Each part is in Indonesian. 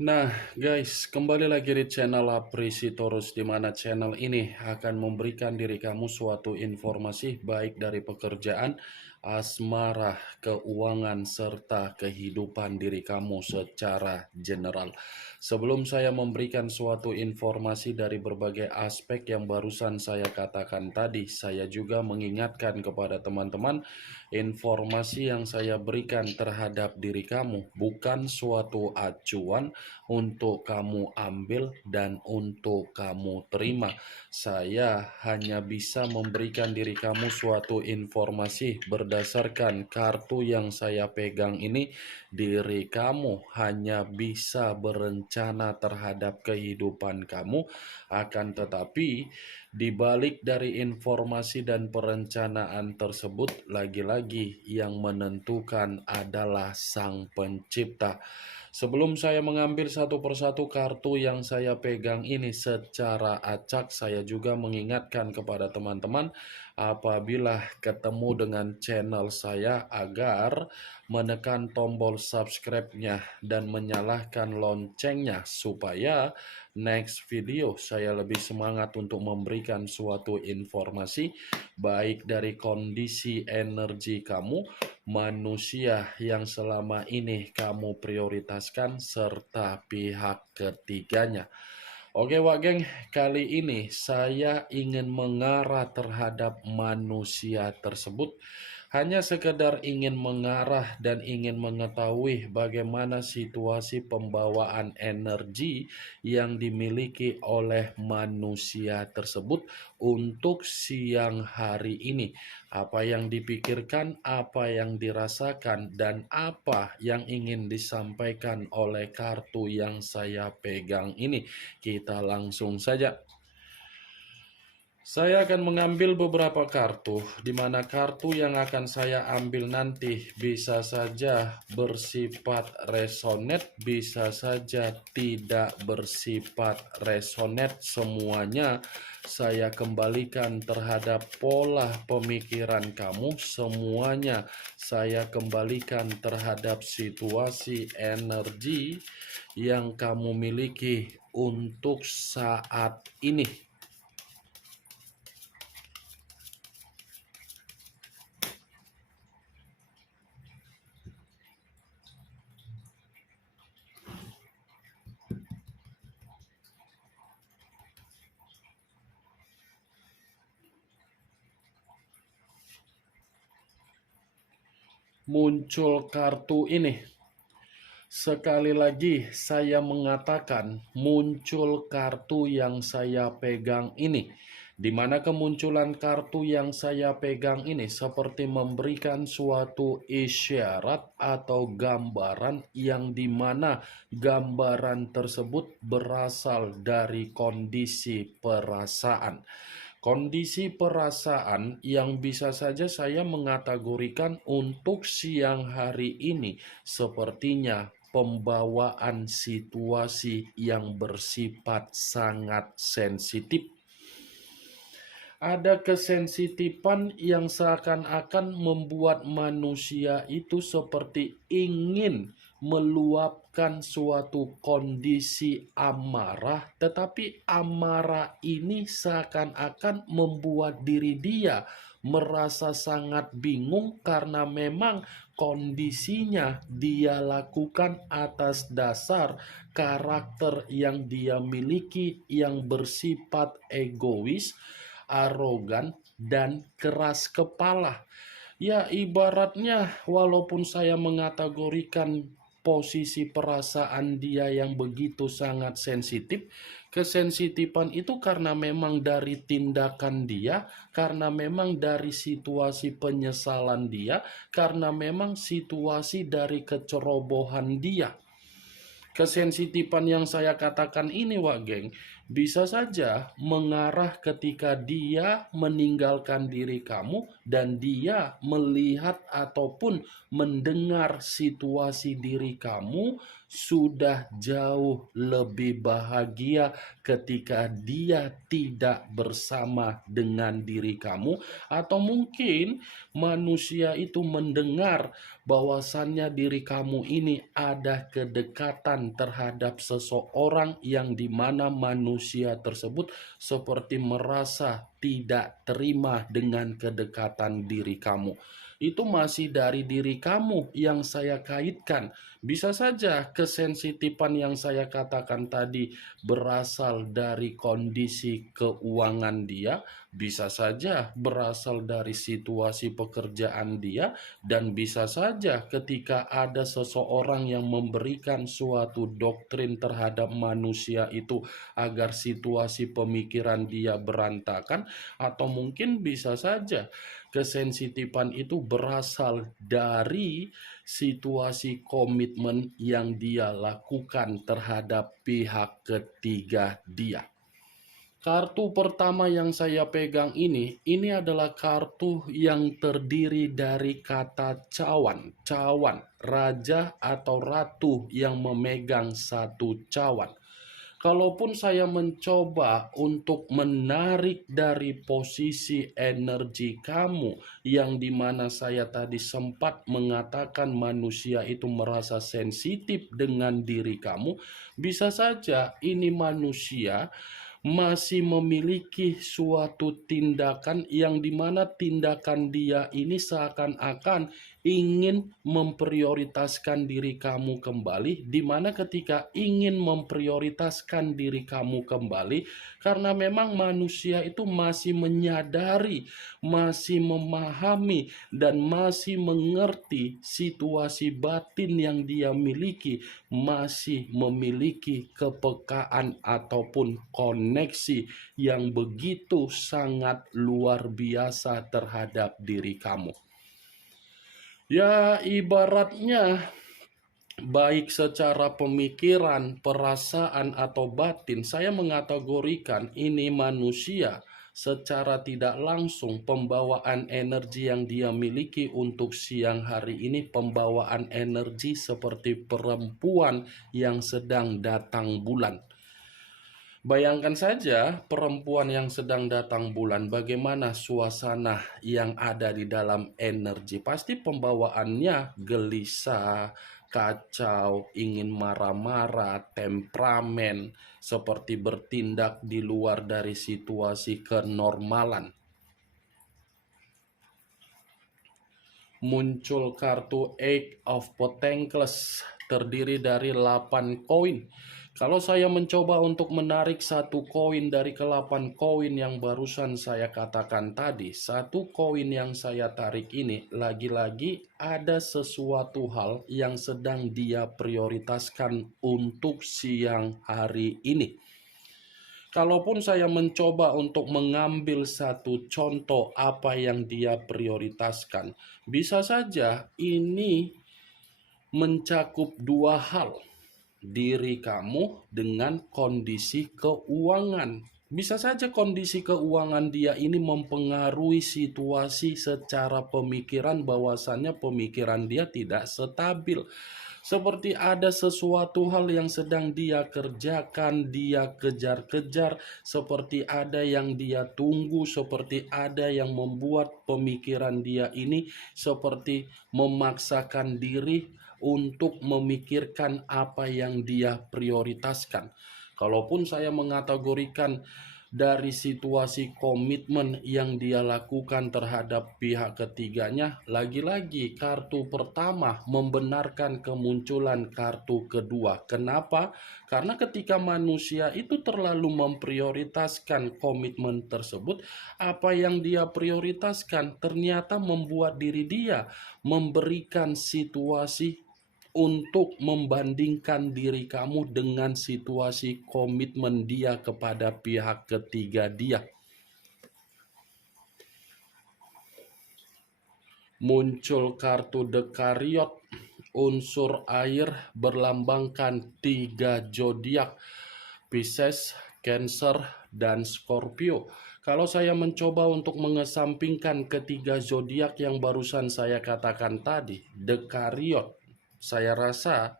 Nah, guys, kembali lagi di channel Aprisitorus, di mana channel ini akan memberikan diri kamu suatu informasi baik dari pekerjaan, asmara, keuangan, serta kehidupan diri kamu secara general. Sebelum saya memberikan suatu informasi dari berbagai aspek yang barusan saya katakan tadi, saya juga mengingatkan kepada teman-teman, informasi yang saya berikan terhadap diri kamu bukan suatu acuan untuk kamu ambil dan untuk kamu terima. Saya hanya bisa memberikan diri kamu suatu informasi berdasarkan kartu yang saya pegang ini. Diri kamu hanya bisa berencana terhadap kehidupan kamu, akan tetapi di balik dari informasi dan perencanaan tersebut, lagi-lagi yang menentukan adalah Sang Pencipta. Sebelum saya mengambil satu persatu kartu yang saya pegang ini secara acak, saya juga mengingatkan kepada teman-teman apabila ketemu dengan channel saya agar menekan tombol subscribe-nya dan menyalakan loncengnya supaya next video saya lebih semangat untuk memberikan suatu informasi baik dari kondisi energi kamu, manusia yang selama ini kamu prioritaskan, serta pihak ketiganya. Oke Wak Geng, kali ini saya ingin mengarah terhadap manusia tersebut. Hanya sekedar ingin mengarah dan ingin mengetahui bagaimana situasi pembawaan energi yang dimiliki oleh manusia tersebut untuk siang hari ini. Apa yang dipikirkan, apa yang dirasakan, dan apa yang ingin disampaikan oleh kartu yang saya pegang ini. Kita langsung saja. Saya akan mengambil beberapa kartu, di mana kartu yang akan saya ambil nanti bisa saja bersifat resonate, bisa saja tidak bersifat resonate. Semuanya saya kembalikan terhadap pola pemikiran kamu, semuanya saya kembalikan terhadap situasi energi yang kamu miliki untuk saat ini. Muncul kartu ini. Sekali lagi saya mengatakan muncul kartu yang saya pegang ini, di mana kemunculan kartu yang saya pegang ini seperti memberikan suatu isyarat atau gambaran yang dimana gambaran tersebut berasal dari kondisi perasaan. Kondisi perasaan yang bisa saja saya mengategorikan untuk siang hari ini sepertinya pembawaan situasi yang bersifat sangat sensitif. Ada kesensitifan yang seakan-akan membuat manusia itu seperti ingin meluapkan suatu kondisi amarah, tetapi amarah ini seakan-akan membuat diri dia merasa sangat bingung karena memang kondisinya dia lakukan atas dasar karakter yang dia miliki yang bersifat egois, arogan, dan keras kepala. Ya, ibaratnya walaupun saya mengategorikan posisi perasaan dia yang begitu sangat sensitif, kesensitifan itu karena memang dari tindakan dia, karena memang dari situasi penyesalan dia, karena memang situasi dari kecerobohan dia. Kesensitifan yang saya katakan ini, Wak Geng, bisa saja mengarah ketika dia meninggalkan diri kamu dan dia melihat ataupun mendengar situasi diri kamu sudah jauh lebih bahagia ketika dia tidak bersama dengan diri kamu, atau mungkin manusia itu mendengar bahwasannya diri kamu ini ada kedekatan terhadap seseorang yang dimana manusia tersebut seperti merasa tidak terima dengan kedekatan diri kamu. Itu masih dari diri kamu yang saya kaitkan. Bisa saja kesensitifan yang saya katakan tadi berasal dari kondisi keuangan dia, bisa saja berasal dari situasi pekerjaan dia, dan bisa saja ketika ada seseorang yang memberikan suatu doktrin terhadap manusia itu agar situasi pemikiran dia berantakan, atau mungkin bisa saja kesensitifan itu berasal dari situasi komitmen yang dia lakukan terhadap pihak ketiga dia. Kartu pertama yang saya pegang ini adalah kartu yang terdiri dari kata cawan. Cawan, raja atau ratu yang memegang satu cawan. Kalaupun saya mencoba untuk menarik dari posisi energi kamu, yang dimana saya tadi sempat mengatakan manusia itu merasa sensitif dengan diri kamu, bisa saja ini manusia masih memiliki suatu tindakan yang dimana tindakan dia ini seakan-akan ingin memprioritaskan diri kamu kembali, dimana ketika ingin memprioritaskan diri kamu kembali, karena memang manusia itu masih menyadari, masih memahami, dan masih mengerti situasi batin yang dia miliki, masih memiliki kepekaan ataupun koneksi yang begitu sangat luar biasa terhadap diri kamu. Ya, ibaratnya baik secara pemikiran, perasaan, atau batin, saya mengategorikan ini manusia secara tidak langsung. Pembawaan energi yang dia miliki untuk siang hari ini, pembawaan energi seperti perempuan yang sedang datang bulan. Bayangkan saja perempuan yang sedang datang bulan, bagaimana suasana yang ada di dalam energi. Pasti pembawaannya gelisah, kacau, ingin marah-marah, temperamen, seperti bertindak di luar dari situasi kenormalan. Muncul kartu Eight of Pentacles, terdiri dari 8 koin. Kalau saya mencoba untuk menarik satu koin dari ke-8 koin yang barusan saya katakan tadi, satu koin yang saya tarik ini lagi-lagi ada sesuatu hal yang sedang dia prioritaskan untuk siang hari ini. Kalaupun saya mencoba untuk mengambil satu contoh apa yang dia prioritaskan, bisa saja ini mencakup dua hal, diri kamu dengan kondisi keuangan. Bisa saja kondisi keuangan dia ini mempengaruhi situasi secara pemikiran, bahwasannya pemikiran dia tidak stabil. Seperti ada sesuatu hal yang sedang dia kerjakan, dia kejar-kejar, seperti ada yang dia tunggu, seperti ada yang membuat pemikiran dia ini seperti memaksakan diri untuk memikirkan apa yang dia prioritaskan. Kalaupun saya mengategorikan dari situasi komitmen yang dia lakukan terhadap pihak ketiganya, lagi-lagi kartu pertama membenarkan kemunculan kartu kedua. Kenapa? Karena ketika manusia itu terlalu memprioritaskan komitmen tersebut, apa yang dia prioritaskan ternyata membuat diri dia memberikan situasi untuk membandingkan diri kamu dengan situasi komitmen dia kepada pihak ketiga dia. Muncul kartu The Chariot, unsur air, berlambangkan 3 zodiak, Pisces, Cancer, dan Scorpio. Kalau saya mencoba untuk mengesampingkan ketiga zodiak yang barusan saya katakan tadi, The Chariot, saya rasa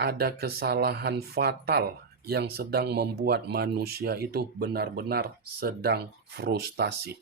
ada kesalahan fatal yang sedang membuat manusia itu benar-benar sedang frustasi.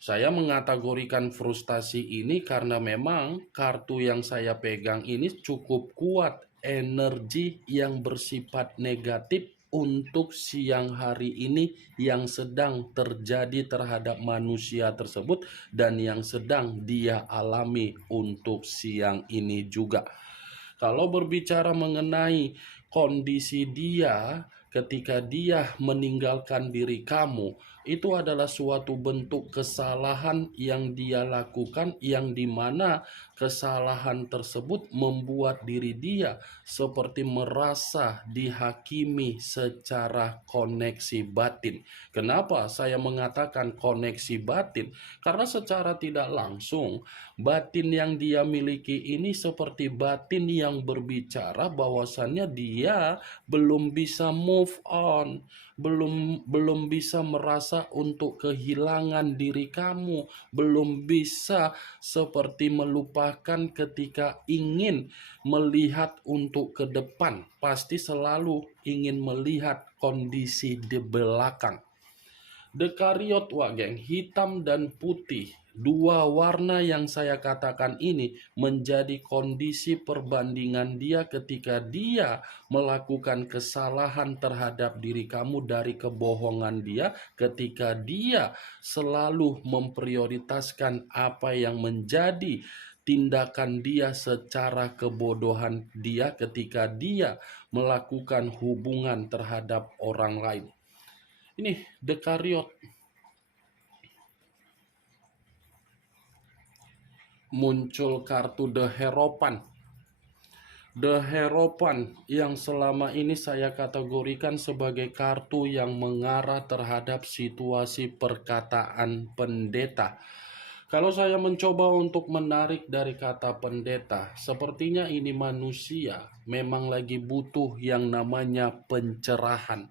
Saya mengategorikan frustasi ini karena memang kartu yang saya pegang ini cukup kuat energi yang bersifat negatif untuk siang hari ini yang sedang terjadi terhadap manusia tersebut dan yang sedang dia alami untuk siang ini juga. Kalau berbicara mengenai kondisi dia ketika dia meninggalkan diri kamu, itu adalah suatu bentuk kesalahan yang dia lakukan, yang dimana kesalahan tersebut membuat diri dia seperti merasa dihakimi secara koneksi batin. Kenapa saya mengatakan koneksi batin? Karena secara tidak langsung batin yang dia miliki ini seperti batin yang berbicara bahwasannya dia belum bisa move on, belum bisa merasa untuk kehilangan diri kamu, belum bisa seperti melupakan ketika ingin melihat untuk ke depan, pasti selalu ingin melihat kondisi di belakang. Dekariot geng, hitam dan putih. Dua warna yang saya katakan ini menjadi kondisi perbandingan dia ketika dia melakukan kesalahan terhadap diri kamu dari kebohongan dia, ketika dia selalu memprioritaskan apa yang menjadi tindakan dia secara kebodohan dia ketika dia melakukan hubungan terhadap orang lain. Ini Dekariot. Muncul kartu The Hierophant. The Hierophant yang selama ini saya kategorikan sebagai kartu yang mengarah terhadap situasi perkataan pendeta. Kalau saya mencoba untuk menarik dari kata pendeta, sepertinya ini manusia memang lagi butuh yang namanya pencerahan.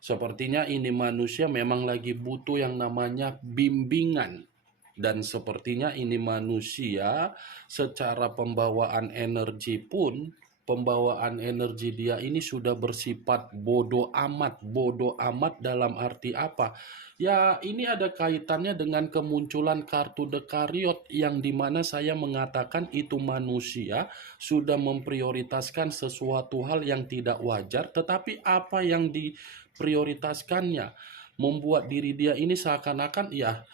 Sepertinya ini manusia memang lagi butuh yang namanya bimbingan. Dan sepertinya ini manusia secara pembawaan energi pun, pembawaan energi dia ini sudah bersifat bodoh amat. Bodoh amat dalam arti apa? Ya, ini ada kaitannya dengan kemunculan kartu Dekariot yang dimana saya mengatakan itu manusia sudah memprioritaskan sesuatu hal yang tidak wajar, tetapi apa yang diprioritaskannya membuat diri dia ini seakan-akan ya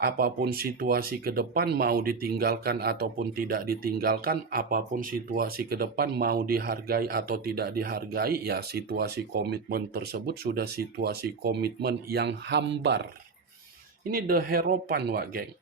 apapun situasi ke depan mau ditinggalkan ataupun tidak ditinggalkan, apapun situasi ke depan mau dihargai atau tidak dihargai, ya situasi komitmen tersebut sudah situasi komitmen yang hambar. Ini The Hierophant geng.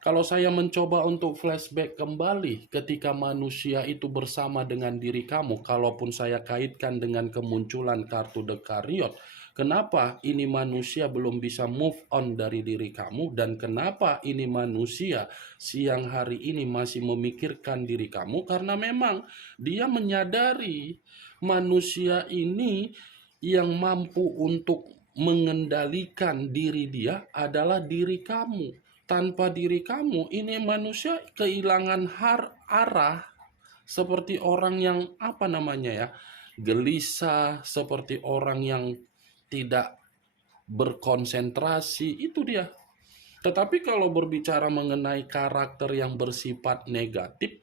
Kalau saya mencoba untuk flashback kembali ketika manusia itu bersama dengan diri kamu, kalaupun saya kaitkan dengan kemunculan kartu Dekariot, kenapa ini manusia belum bisa move on dari diri kamu, dan kenapa ini manusia siang hari ini masih memikirkan diri kamu? Karena memang dia menyadari manusia ini yang mampu untuk mengendalikan diri dia adalah diri kamu. Tanpa diri kamu, ini manusia kehilangan arah, seperti orang yang gelisah, seperti orang yang tidak berkonsentrasi, itu dia. Tetapi kalau berbicara mengenai karakter yang bersifat negatif,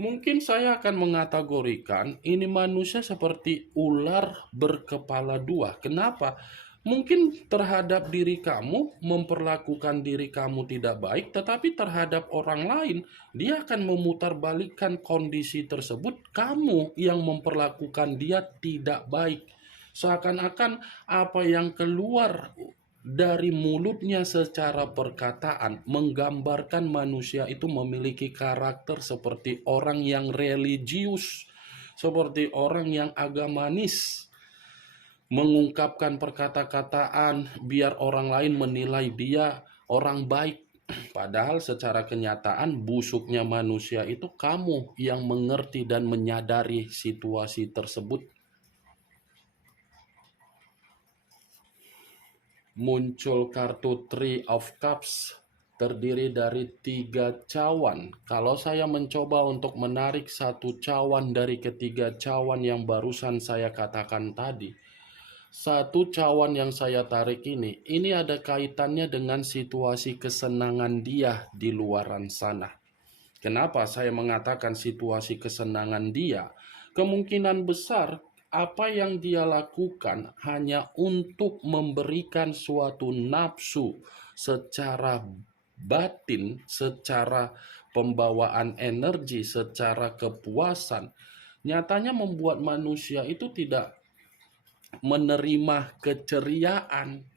mungkin saya akan mengategorikan ini manusia seperti ular berkepala dua. Kenapa? Mungkin terhadap diri kamu, memperlakukan diri kamu tidak baik, tetapi terhadap orang lain, dia akan memutarbalikkan kondisi tersebut, kamu yang memperlakukan dia tidak baik. Seakan-akan apa yang keluar dari mulutnya secara perkataan menggambarkan manusia itu memiliki karakter seperti orang yang religius, seperti orang yang agamanis, mengungkapkan perkata-kataan biar orang lain menilai dia orang baik. Padahal secara kenyataan busuknya manusia itu kamu yang mengerti dan menyadari situasi tersebut. Muncul kartu Three of Cups. terdiri dari 3 cawan. Kalau saya mencoba untuk menarik satu cawan dari ketiga cawan yang barusan saya katakan tadi, satu cawan yang saya tarik ini ada kaitannya dengan situasi kesenangan dia di luaran sana. Kenapa saya mengatakan situasi kesenangan dia? Kemungkinan besar apa yang dia lakukan hanya untuk memberikan suatu nafsu secara batin, secara pembawaan energi, secara kepuasan. Nyatanya membuat manusia itu tidak menerima keceriaan.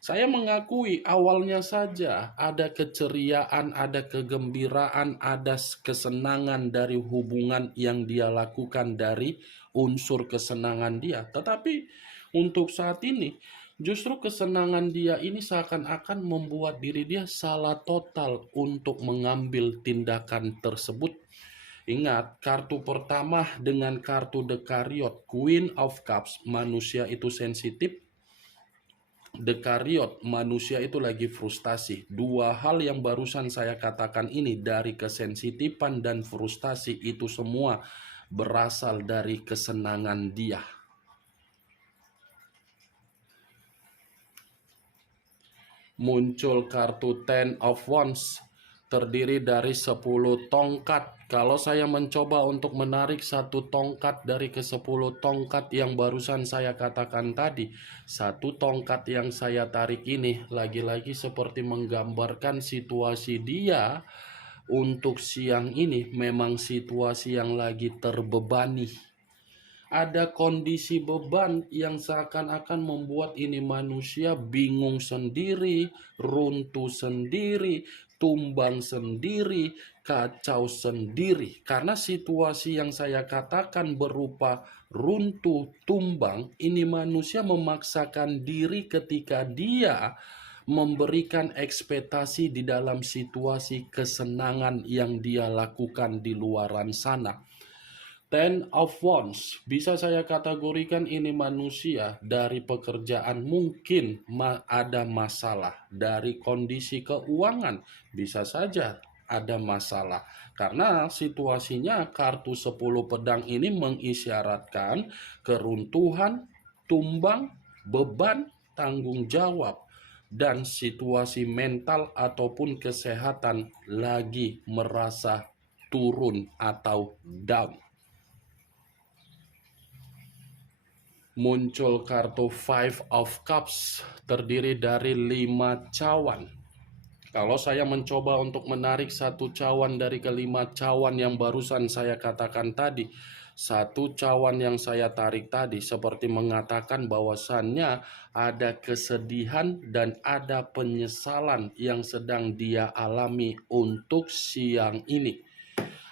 Saya mengakui awalnya saja ada keceriaan, ada kegembiraan, ada kesenangan dari hubungan yang dia lakukan dari unsur kesenangan dia. Tetapi untuk saat ini justru kesenangan dia ini seakan-akan membuat diri dia salah total untuk mengambil tindakan tersebut. Ingat, kartu pertama dengan kartu Dekariot, Queen of Cups, manusia itu sensitif. Dekariot, manusia itu lagi frustasi. Dua hal yang barusan saya katakan ini dari kesensitifan dan frustasi itu semua berasal dari kesenangan dia. Muncul kartu Ten of Wands, terdiri dari 10 tongkat. Kalau saya mencoba untuk menarik satu tongkat dari ke-10 tongkat yang barusan saya katakan tadi, satu tongkat yang saya tarik ini lagi-lagi seperti menggambarkan situasi dia untuk siang ini memang situasi yang lagi terbebani. Ada kondisi beban yang seakan-akan membuat ini manusia bingung sendiri, runtuh sendiri, tumbang sendiri, kacau sendiri. Karena situasi yang saya katakan berupa runtuh, tumbang, ini manusia memaksakan diri ketika dia memberikan ekspektasi di dalam situasi kesenangan yang dia lakukan di luaran sana. Ten of Wands, bisa saya kategorikan ini manusia dari pekerjaan mungkin ada masalah. Dari kondisi keuangan bisa saja ada masalah. Karena situasinya kartu 10 pedang ini mengisyaratkan keruntuhan, tumbang, beban, tanggung jawab. Dan situasi mental ataupun kesehatan lagi merasa turun atau down. Muncul kartu Five of Cups, terdiri dari 5 cawan. Kalau saya mencoba untuk menarik satu cawan dari kelima cawan yang barusan saya katakan tadi, satu cawan yang saya tarik tadi seperti mengatakan bahwasannya ada kesedihan dan ada penyesalan yang sedang dia alami untuk siang ini.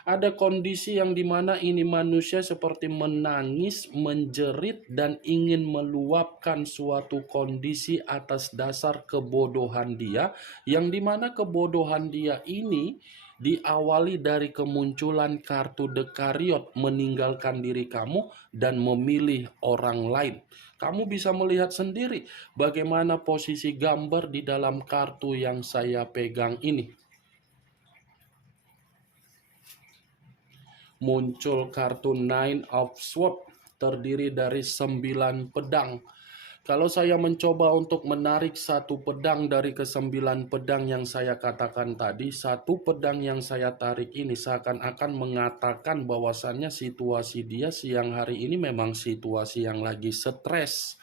Ada kondisi yang dimana ini manusia seperti menangis, menjerit, dan ingin meluapkan suatu kondisi atas dasar kebodohan dia, yang dimana kebodohan dia ini diawali dari kemunculan kartu Dekariot, meninggalkan diri kamu dan memilih orang lain. Kamu bisa melihat sendiri bagaimana posisi gambar di dalam kartu yang saya pegang ini. Muncul kartu Nine of Swords, terdiri dari 9 pedang. Kalau saya mencoba untuk menarik satu pedang dari ke-9 pedang yang saya katakan tadi, satu pedang yang saya tarik ini seakan-akan mengatakan bahwasannya situasi dia siang hari ini memang situasi yang lagi stres,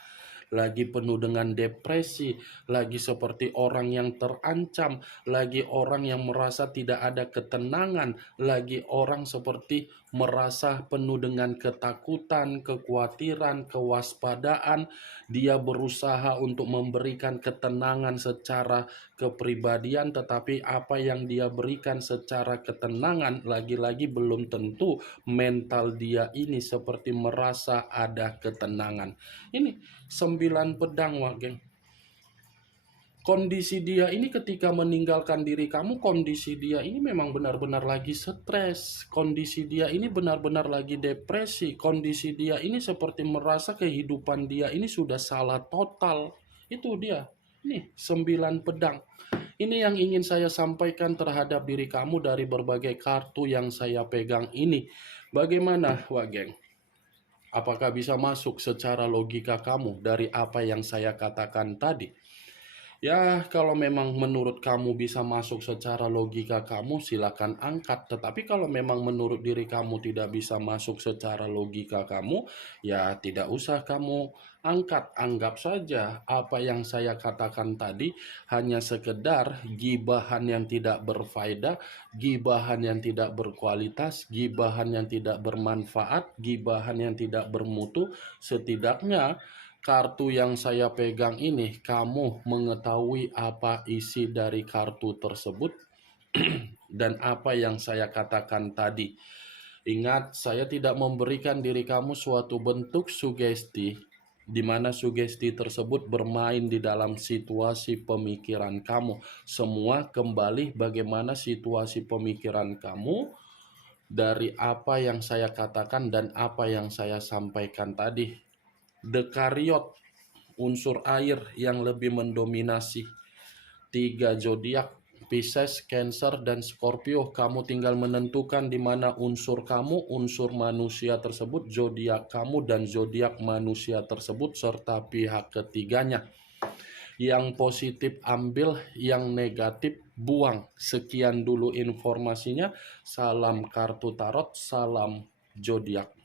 lagi penuh dengan depresi, lagi seperti orang yang terancam, lagi orang yang merasa tidak ada ketenangan, lagi orang seperti merasa penuh dengan ketakutan, kekhawatiran, kewaspadaan. Dia berusaha untuk memberikan ketenangan secara kepribadian, tetapi apa yang dia berikan secara ketenangan lagi-lagi belum tentu mental dia ini seperti merasa ada ketenangan. Ini 9 pedang, geng. Kondisi dia ini ketika meninggalkan diri kamu, kondisi dia ini memang benar-benar lagi stres. Kondisi dia ini benar-benar lagi depresi. Kondisi dia ini seperti merasa kehidupan dia ini sudah salah total. Itu dia. Nih, 9 pedang. Ini yang ingin saya sampaikan terhadap diri kamu dari berbagai kartu yang saya pegang ini. Bagaimana, Wak Geng? Apakah bisa masuk secara logika kamu dari apa yang saya katakan tadi? Ya, kalau memang menurut kamu bisa masuk secara logika kamu, silakan angkat. Tetapi kalau memang menurut diri kamu tidak bisa masuk secara logika kamu, ya tidak usah kamu angkat. Anggap saja apa yang saya katakan tadi hanya sekedar gibahan yang tidak berfaedah, gibahan yang tidak berkualitas, gibahan yang tidak bermanfaat, gibahan yang tidak bermutu. Setidaknya kartu yang saya pegang ini, kamu mengetahui apa isi dari kartu tersebut dan apa yang saya katakan tadi. Ingat, saya tidak memberikan diri kamu suatu bentuk sugesti di mana sugesti tersebut bermain di dalam situasi pemikiran kamu. Semua kembali bagaimana situasi pemikiran kamu dari apa yang saya katakan dan apa yang saya sampaikan tadi. Dekariot, unsur air yang lebih mendominasi. Tiga zodiak, Pisces, Cancer, dan Scorpio. Kamu tinggal menentukan di mana unsur kamu, unsur manusia tersebut, zodiak kamu dan zodiak manusia tersebut serta pihak ketiganya. Yang positif ambil, yang negatif buang. Sekian dulu informasinya. Salam kartu tarot, salam zodiak.